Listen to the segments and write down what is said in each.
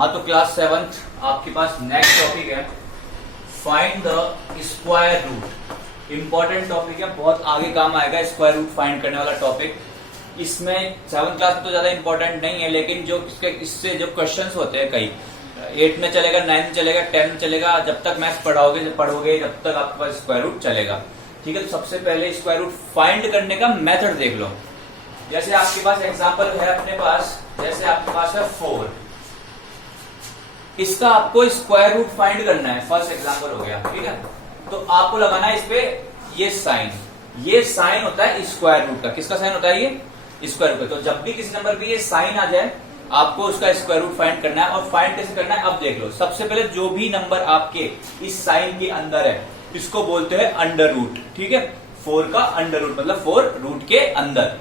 हाँ, तो class 7th आपके पास नेक्स्ट टॉपिक है find the square root. Important topic है, बहुत आगे काम आएगा स्क्वायर रूट फाइंड करने वाला टॉपिक। इसमें 7th क्लास में तो ज्यादा इंपॉर्टेंट नहीं है, लेकिन जो इससे जो क्वेश्चंस होते हैं कई 8 में चलेगा, 9 में चलेगा, 10 में चलेगा, जब तक मैथ्स पढ़ोगे जब तक आपके पास स्क्वायर रूट चलेगा। ठीक है, तो सबसे पहले स्क्वायर रूट फाइंड करने का मेथड देख लो। जैसे आपके पास एग्जांपल है अपने पास, जैसे आपके पास है 4, इसका आपको स्क्वायर रूट फाइंड करना है। फर्स्ट एग्जांपल हो गया, ठीक है। तो आपको लगाना है इस पे ये साइन होता है स्क्वायर रूट का। किसका साइन होता है? ये स्क्वायर रूट का। तो जब भी किसी नंबर पे ये साइन आ जाए आपको उसका स्क्वायर रूट फाइंड करना है। और फाइंड कैसे करना है अब देख लो। सबसे पहले जो भी नंबर आपके इस साइन के अंदर है इसको बोलते हैं अंडर रूट। ठीक है, 4 का अंडर रूट मतलब 4 रूट के अंदर।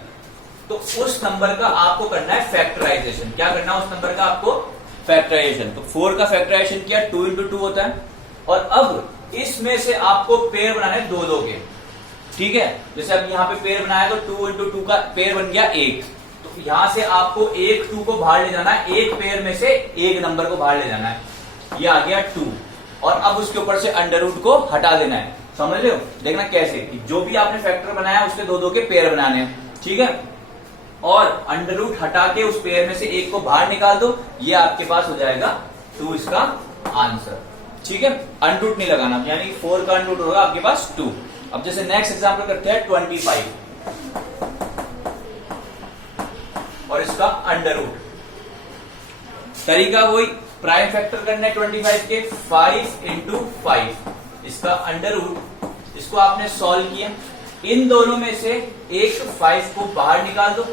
तो उस नंबर का आपको करना है फैक्टराइजेशन। क्या करना है उस नंबर का आपको? फैक्टराइजेशन। तो 4 का फैक्टराइजेशन किया, 2 इंटू 2 होता है। और अब इसमें से आपको पेयर बनाना है 2 के। ठीक है, जैसे अब यहाँ पे पेयर बनाया तो 2 इंटू 2 का पेयर बन गया 1। तो यहां से आपको 1 2 को बाहर ले जाना है, एक पेयर में से एक नंबर को बाहर ले जाना है। ये आ गया 2। और अब उसके ऊपर से अंडर रूट को हटा देना है। समझ रहे हो? देखना कैसे, जो भी आपने फैक्टर बनाया उसके 2 के पेयर बनाने हैं। ठीक है, और अंडर रूट हटा के उस पेयर में से एक को बाहर निकाल दो, ये आपके पास हो जाएगा 2 इसका आंसर। ठीक है, अंडर रूट नहीं लगाना, यानी 4 का अंडर रूट होगा आपके पास 2। अब जैसे नेक्स्ट एग्जांपल करते हैं 25 और इसका अंडर रूट। तरीका वही, प्राइम फैक्टर करना है 25 के, 5 इंटू 5 इसका अंडर रूट। इसको आपने सॉल्व किया, इन दोनों में से एक 5 को बाहर निकाल दो।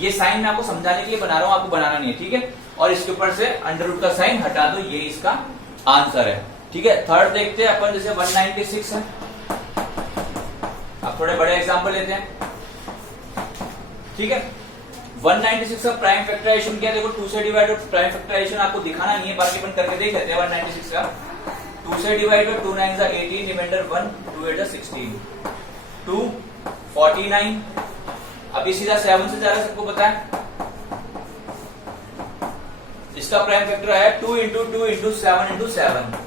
ये साइन मैं आपको समझाने के लिए बना रहा हूं, आपको बनाना नहीं है। ठीक है, और इसके ऊपर से अंडर रूट का साइन हटा दो, ये इसका आंसर है। ठीक है, थर्ड देखते हैं अपन, जैसे 196 है। अब थोड़े बड़े एग्जांपल लेते हैं। ठीक है, 196 का प्राइम फैक्टराइजेशन किया। देखो 2 से डिवाइड, प्राइम फैक्टराइजेशन आपको दिखाना नहीं है, बाकी अपन करके देख लेते हैं। 196 का 2 से डिवाइड, 2 9 18, रिमाइंडर 1, 2 8 16, 2 49। अभी सीधा 7 से जा रहा है, सबको पता है। इसका प्राइम फैक्टर आया 2 इंटू 2 इंटू 7 इंटू 7।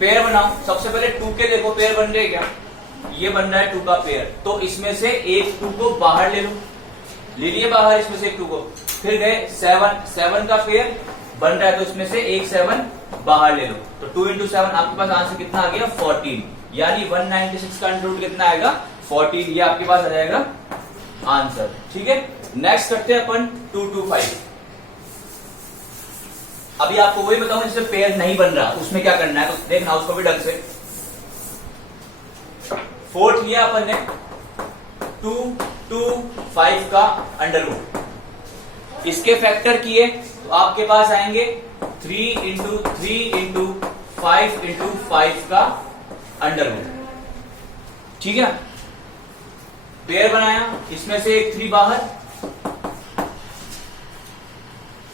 पेयर बनाओ। सबसे पहले 2 के देखो पेयर बन रहे क्या? ये बन रहा है 2 का पेयर। तो इसमें से एक 2 को बाहर ले लो, ले लिए बाहर इसमें से एक 2 को। फिर गए 7 का पेयर बन रहा है, तो इसमें से एक 7 बाहर ले लो। तो 2 इंटू 7 आपके पास आंसर कितना आ गया? 14। यानी 196 का अंडर रूट कितना आएगा? 14। ये आपके पास आ जाएगा आंसर। ठीक है, नेक्स्ट करते हैं अपन 225। अभी आपको वही बताऊं जिससे पेयर नहीं बन रहा, उसमें क्या करना है तो देखना उसको भी ढंग से। 4 लिया अपन ने, 2 2 5 का अंडर रूट। इसके फैक्टर किए तो आपके पास आएंगे 3 इंटू 3 इंटू 5 इंटू 5 का अंडर रूट। ठीक है, पेयर बनाया, इसमें से एक 3 बाहर,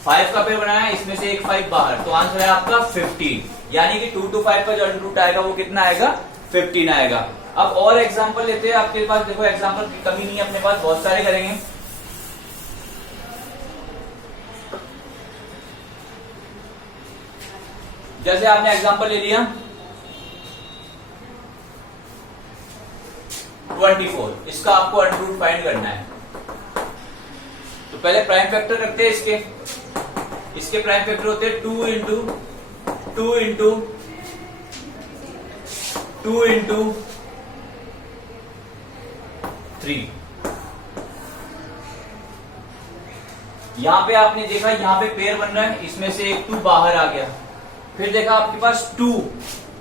5 का पेयर बनाया, इसमें से एक 5 बाहर, तो आंसर है आपका 15। यानी कि 2 to 5 का जो अंडर रूट आएगा वो कितना आएगा? 15 आएगा। अब और एग्जांपल लेते हैं आपके पास। देखो एग्जांपल की कमी नहीं है अपने पास, बहुत सारे करेंगे। जैसे आपने एग्जांपल ले लिया 24, इसका आपको अंडर रूट फाइंड करना है। तो पहले प्राइम फैक्टर करते हैं इसके प्राइम फैक्टर होते हैं 2 इंटू 2 इंटू 2 इंटू 3। यहां पे आपने देखा यहां पे पेयर बन रहा है, इसमें से एक 2 बाहर आ गया। फिर देखा आपके पास 2,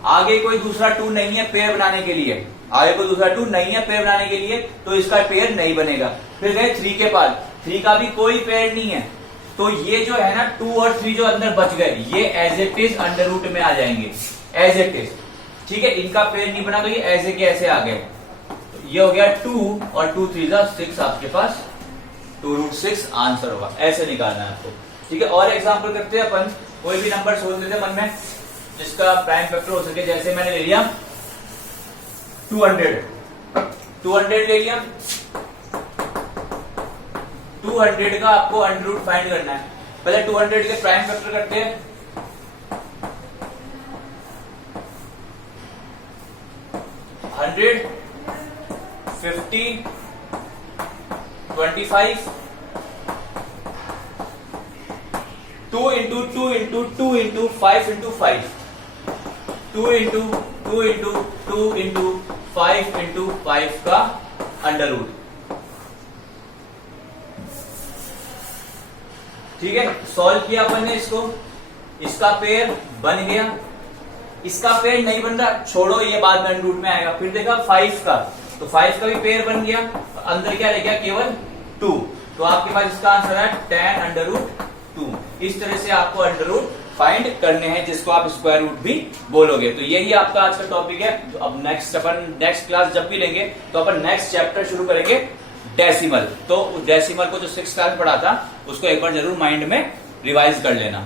आगे कोई दूसरा 2 नहीं है पेयर बनाने के लिए, आगे कोई दूसरा 2 नहीं है पेयर बनाने के लिए, तो इसका पेयर नहीं बनेगा। फिर गए 3 के पास, 3 का भी कोई पेयर नहीं है, तो ये जो है ना 2 और 3 जो अंदर बच गए ये as it is under root में आ जाएंगे, एज इट इज। ठीक है, इनका पेयर नहीं बना तो ये ऐसे के ऐसे आ गए। तो ये हो गया 2 और 2 3 6 आपके पास 2 रूट 6 आंसर होगा। ऐसे निकालना है आपको। ठीक है, और एग्जांपल करते हैं अपन। कोई भी नंबर सोच लेते मन में जिसका प्राइम फैक्टर हो सके। जैसे मैंने ले लिया 200 ले लिया, 200 का आपको अंडर रूट फाइंड करना है। पहले 200 के प्राइम फैक्टर करते हैं। 100, 50, 25, 2 into 2 into 2 into 5 into 5, 2 into 2 into 2 into 5 into 5 का अंडर रूट। ठीक है, सॉल्व किया अपन ने इसको, इसका पेयर बन गया, इसका पेयर नहीं बन रहा, छोड़ो ये बाद में अंडर रूट में आएगा। फिर देखा 5 का, तो 5 का भी पेयर बन गया, अंदर क्या रह गया, केवल 2। तो आपके पास इसका आंसर है 10 अंडर रूट 2। इस तरह से आपको अंडर रूट फाइंड करने हैं, जिसको आप स्क्वायर रूट भी बोलोगे। तो यही आपका आज का टॉपिक है। तो अब अपन नेक्स्ट क्लास जब भी लेंगे तो अपन नेक्स्ट चैप्टर शुरू करेंगे डेसिमल। तो डेसिमल को जो 6th क्लास में पढ़ा था उसको एक बार जरूर माइंड में रिवाइज कर लेना।